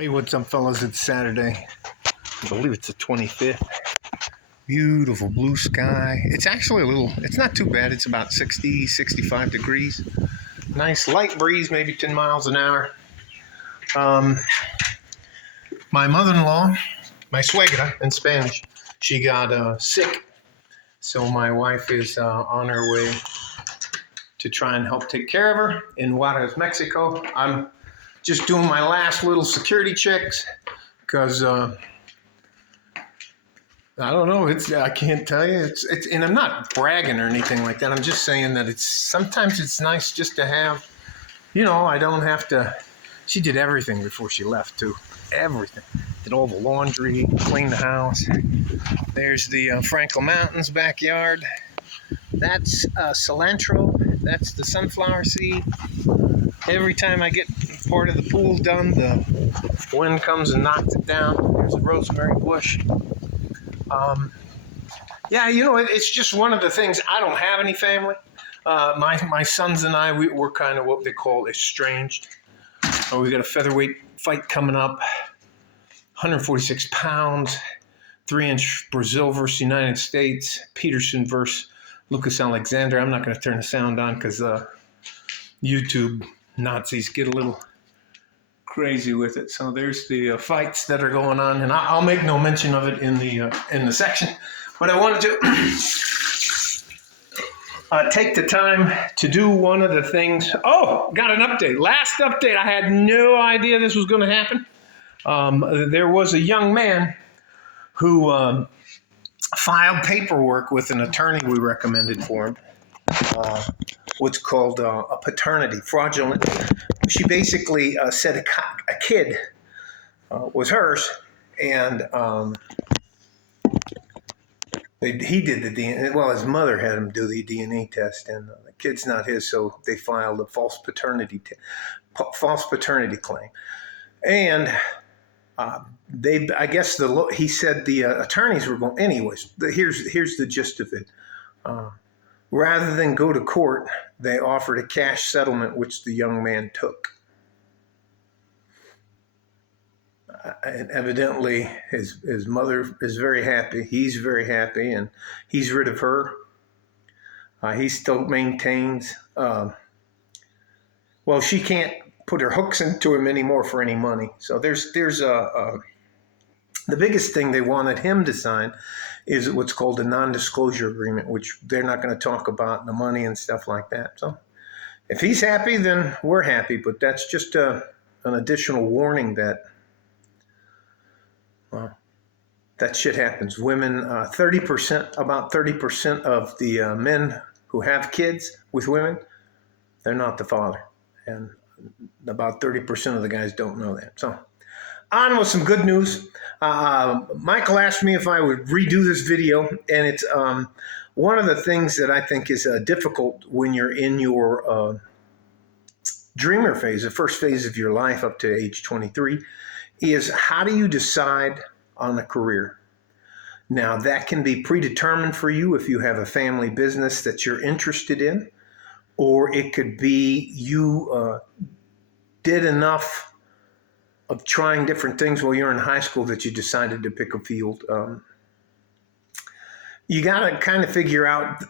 Hey, what's up, fellas? It's Saturday. I believe it's the 25th. Beautiful blue sky. It's actually it's not too bad. It's about 60, 65 degrees. Nice light breeze, maybe 10 miles an hour. My mother-in-law, my suegra in Spanish, she got sick. So my wife is on her way to try and help take care of her in Juarez, Mexico. I'm just doing my last little security checks because I don't know. I can't tell you. And I'm not bragging or anything like that. I'm just saying that sometimes it's nice just to have, I don't have to. She did everything before she left too. Everything. Did all the laundry, cleaned the house. There's the Franklin Mountains backyard. That's cilantro. That's the sunflower seed. Every time I get part of the pool done, the wind comes and knocks it down. There's a rosemary bush. It's just one of the things. I don't have any family. My sons and I, we're kind of what they call estranged. We got a featherweight fight coming up, 146 pounds, 3-inch Brazil versus United States, Peterson versus Lucas Alexander. I'm not going to turn the sound on because YouTube Nazis get a little crazy with it. So there's the fights that are going on, and I'll make no mention of it in the section. But I wanted to take the time to do one of the things. Oh, got an update. Last update. I had no idea this was going to happen. There was a young man who filed paperwork with an attorney we recommended for him. What's called a paternity, fraudulent. She basically said a kid was hers, and he did the DNA. Well, his mother had him do the DNA test, and the kid's not his, so they filed a false paternity claim. And he said the attorneys were going. Anyways, here's the gist of it. Rather than go to court, they offered a cash settlement, which the young man took. And evidently, his mother is very happy. He's very happy, and he's rid of her. He still maintains. She can't put her hooks into him anymore for any money. So there's the biggest thing they wanted him to sign is what's called a non-disclosure agreement, which they're not going to talk about the money and stuff like that. So if he's happy, then we're happy. But that's just an additional warning that that shit happens. Women, about 30% of the men who have kids with women, they're not the father. And about 30% of the guys don't know that. So on with some good news. Michael asked me if I would redo this video, and it's one of the things that I think is difficult when you're in your dreamer phase, the first phase of your life up to age 23, is how do you decide on a career? Now, that can be predetermined for you if you have a family business that you're interested in, or it could be you did enough of trying different things while you're in high school that you decided to pick a field. You got to kind of figure out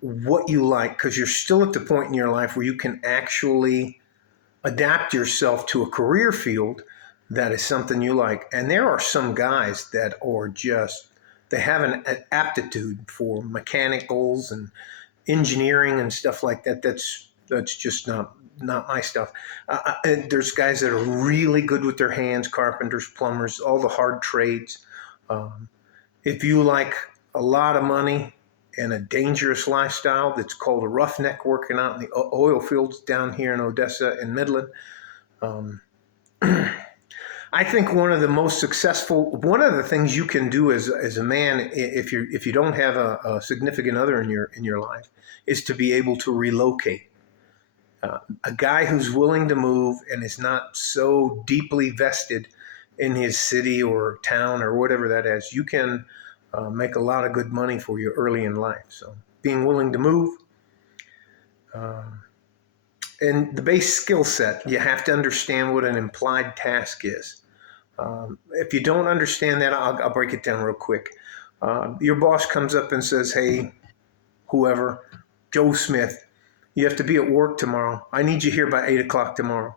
what you like, because you're still at the point in your life where you can actually adapt yourself to a career field that is something you like. And there are some guys that are they have an aptitude for mechanicals and engineering and stuff like that. That's just not my stuff. There's guys that are really good with their hands, carpenters, plumbers, all the hard trades. If you like a lot of money and a dangerous lifestyle that's called a roughneck, working out in the oil fields down here in Odessa and Midland, I think one of the things you can do as a man, if you don't have a significant other in your life, is to be able to relocate. A guy who's willing to move and is not so deeply vested in his city or town or whatever that is, you can make a lot of good money for you early in life. So being willing to move. And the base skill set, you have to understand what an implied task is. If you don't understand that, I'll break it down real quick. Your boss comes up and says, hey, whoever, Joe Smith, you have to be at work tomorrow. I need you here by 8 o'clock tomorrow.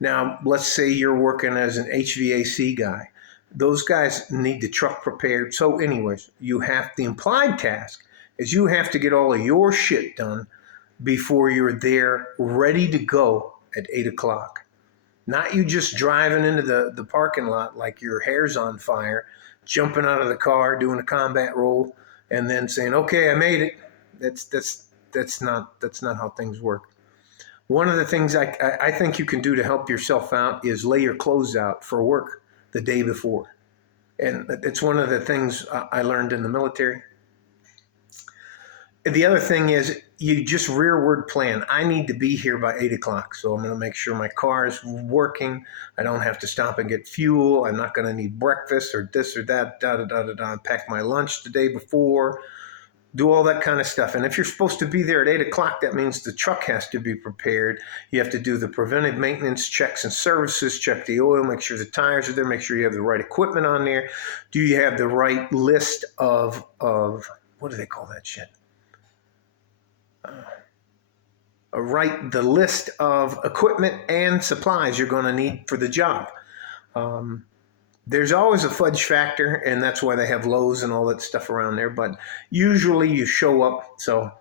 Now, let's say you're working as an HVAC guy. Those guys need the truck prepared. So anyways, the implied task is you have to get all of your shit done before you're there ready to go at 8 o'clock. Not you just driving into the parking lot like your hair's on fire, jumping out of the car, doing a combat roll, and then saying, okay, I made it. That's not how things work. One of the things I think you can do to help yourself out is lay your clothes out for work the day before. And it's one of the things I learned in the military. The other thing is you just rearward plan. I need to be here by 8 o'clock. So I'm going to make sure my car is working. I don't have to stop and get fuel. I'm not going to need breakfast or this or that, pack my lunch the day before, do all that kind of stuff. And if you're supposed to be there at 8 o'clock, that means the truck has to be prepared. You have to do the preventive maintenance checks and services, check the oil, make sure the tires are there, make sure you have the right equipment on there. Do you have the right list of what do they call that shit? Write the list of equipment and supplies you're going to need for the job. There's always a fudge factor, and that's why they have Lowe's and all that stuff around there. But usually you show up. So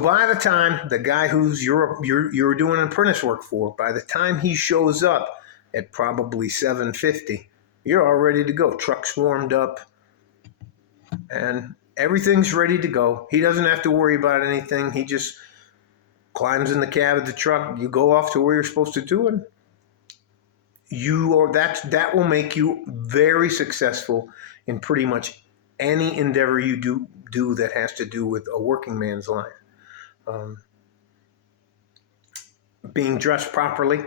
by the time the guy who's you're doing apprentice work for, by the time he shows up at probably 7:50, you're all ready to go. Truck's warmed up, and everything's ready to go. He doesn't have to worry about anything. He just climbs in the cab of the truck. You go off to where you're supposed to do it. That will make you very successful in pretty much any endeavor you do that has to do with a working man's life. Being dressed properly,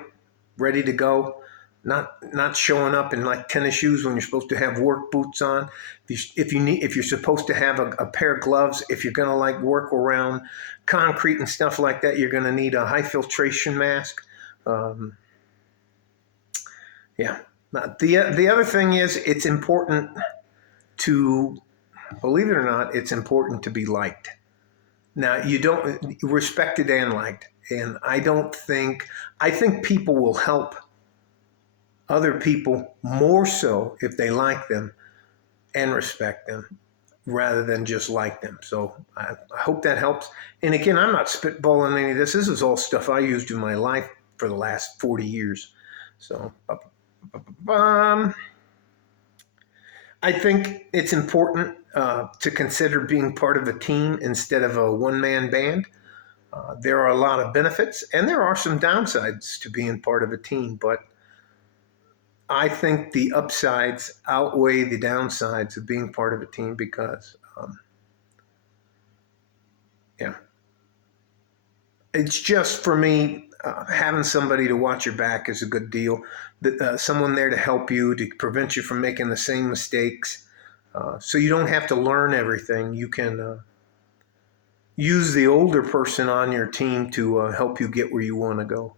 ready to go, not showing up in like tennis shoes when you're supposed to have work boots on. If you're supposed to have a pair of gloves, if you're going to like work around concrete and stuff like that, you're going to need a high filtration mask. Yeah. The other thing is it's important to, believe it or not, it's important to be liked. Now, you don't respected and liked. And I think people will help other people more so if they like them and respect them rather than just like them. So I hope that helps. And again, I'm not spitballing any of this. This is all stuff I used in my life for the last 40 years. So I think it's important to consider being part of a team instead of a one-man band. There are a lot of benefits, and there are some downsides to being part of a team, but I think the upsides outweigh the downsides of being part of a team because, it's just for me, having somebody to watch your back is a good deal. Someone there to help you, to prevent you from making the same mistakes. So you don't have to learn everything. You can use the older person on your team to help you get where you want to go.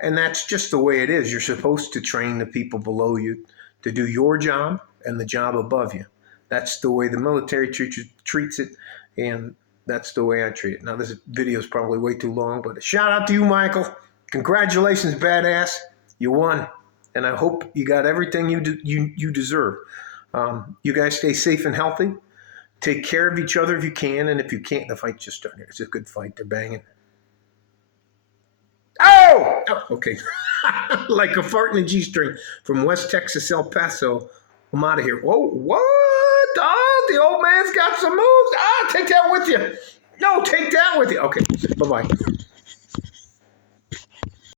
And that's just the way it is. You're supposed to train the people below you to do your job and the job above you. That's the way the military treats it, and that's the way I treat it. Now, this video is probably way too long, but a shout out to you, Michael. Congratulations, badass. You won. And I hope you got everything you deserve. You guys stay safe and healthy. Take care of each other if you can, and if you can't, the fight just started. It's a good fight. They're banging. Oh, okay. Like a fart in a G-string from West Texas, El Paso. I'm out of here. Whoa, what? Oh, the old man's got some moves. Take that with you. No, take that with you. Okay, bye-bye.